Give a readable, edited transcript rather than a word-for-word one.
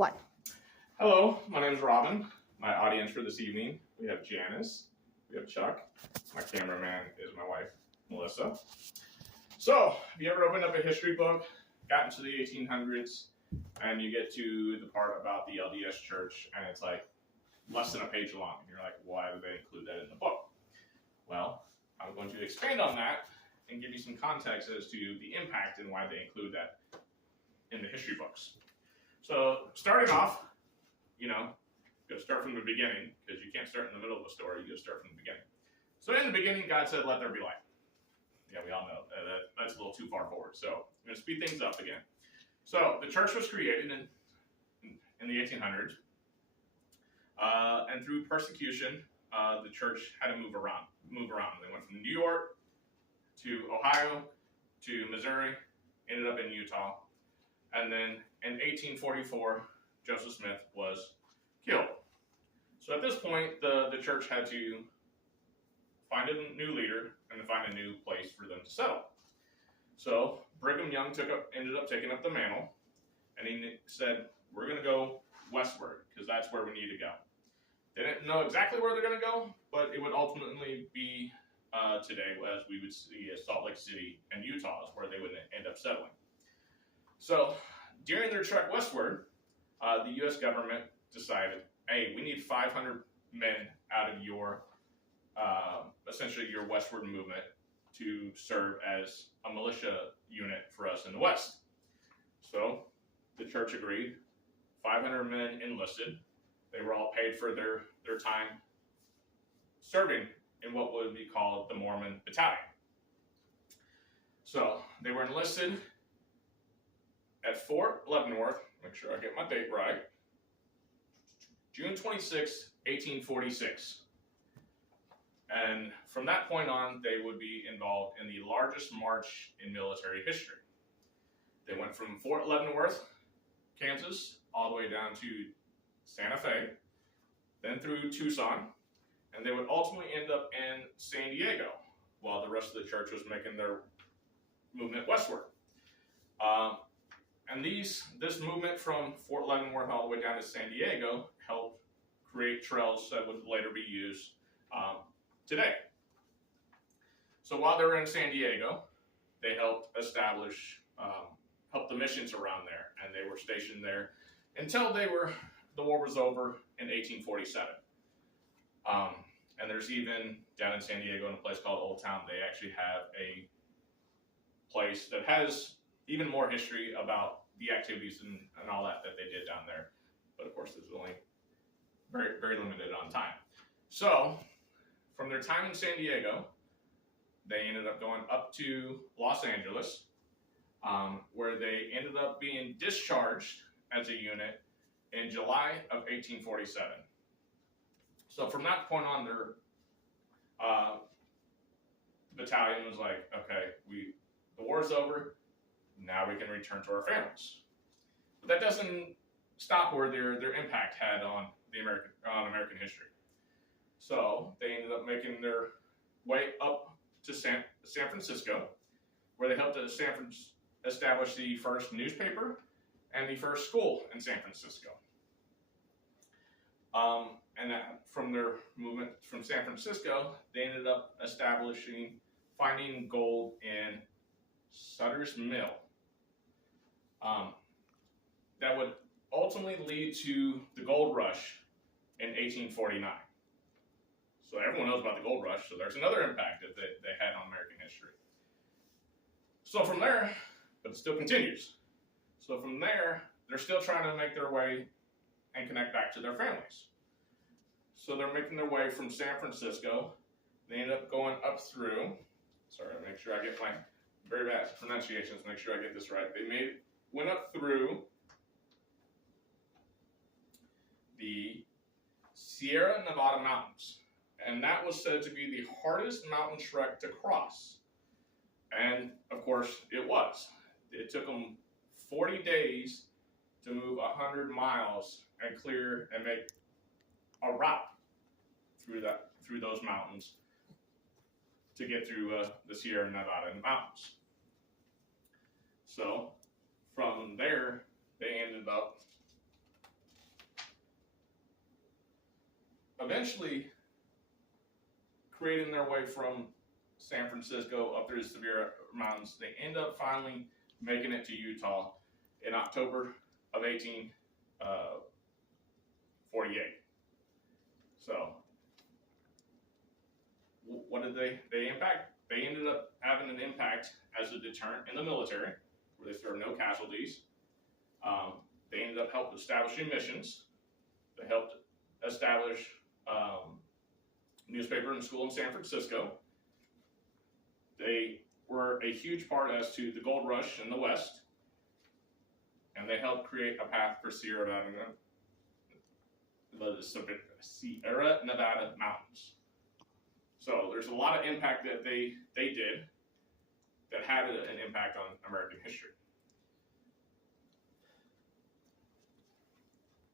1. Hello, my name is Robin. My audience for this evening, we have Janice, we have Chuck, my cameraman is my wife, Melissa. So, have you ever opened up a history book, gotten to the 1800s, and you get to the part about the LDS Church, and it's like less than a page long, and you're like, why did they include that in the book? Well, I'm going to expand on that and give you some context as to the impact and why they include that in the history books. So, starting off, you gotta start from the beginning, because you can't start in the middle of a story, you gotta start from the beginning. So in the beginning, God said, let there be light. Yeah, we all know that's a little too far forward, so I'm gonna speed things up again. So the church was created in the 1800s, and through persecution, the church had to move around. They went from New York to Ohio to Missouri, ended up in Utah, and then in 1844, Joseph Smith was killed. So at this point, the church had to find a new leader and find a new place for them to settle. So Brigham Young ended up taking up the mantle, and he said, we're going to go westward, because that's where we need to go. They didn't know exactly where they're going to go, but it would ultimately be today, as we would see as Salt Lake City and Utah, is where they would end up settling. So during their trek westward, the U.S. government decided, hey, we need 500 men out of your, essentially your westward movement to serve as a militia unit for us in the West. So the church agreed, 500 men enlisted. They were all paid for their time serving in what would be called the Mormon battalion. So they were enlisted at Fort Leavenworth, make sure I get my date right, June 26, 1846. And from that point on, they would be involved in the largest march in military history. They went from Fort Leavenworth, Kansas, all the way down to Santa Fe, then through Tucson, and they would ultimately end up in San Diego, while the rest of the church was making their movement westward. And this movement from Fort Leavenworth all the way down to San Diego helped create trails that would later be used today. So while they were in San Diego, they helped establish, helped the missions around there, and they were stationed there until the war was over in 1847. And there's even, down in San Diego in a place called Old Town, they actually have a place that has even more history about the activities and all that they did down there. But of course, there's only very, very limited on time. So, from their time in San Diego, they ended up going up to Los Angeles, where they ended up being discharged as a unit in July of 1847. So from that point on, their battalion was like, okay, the war's over, now we can return to our families. But that doesn't stop where their impact had on American history. So they ended up making their way up to San Francisco, where they helped establish the first newspaper and the first school in San Francisco. And from their movement from San Francisco, they ended up finding gold in Sutter's Mill. That would ultimately lead to the gold rush in 1849. So everyone knows about the gold rush, so there's another impact that they had on American history. So from there, but it still continues. So from there, they're still trying to make their way and connect back to their families. So they're making their way from San Francisco. They end up going up through, sorry, make sure I get my very bad pronunciations, make sure I get this right. They went up through the Sierra Nevada mountains. And that was said to be the hardest mountain trek to cross. And of course, it was. It took them 40 days to move 100 miles and clear and make a route through those mountains to get through the Sierra Nevada mountains. So from there, they ended up eventually creating their way from San Francisco up through the Sierra Mountains, they end up finally making it to Utah in October of 1848. So, what did they impact? They ended up having an impact as a deterrent in the military, where there were no casualties. They ended up helping establishing missions. They helped establish newspaper and school in San Francisco. They were a huge part as to the gold rush in the West, and they helped create a path for Sierra Nevada mountains. So there's a lot of impact that they did that had an impact on American history.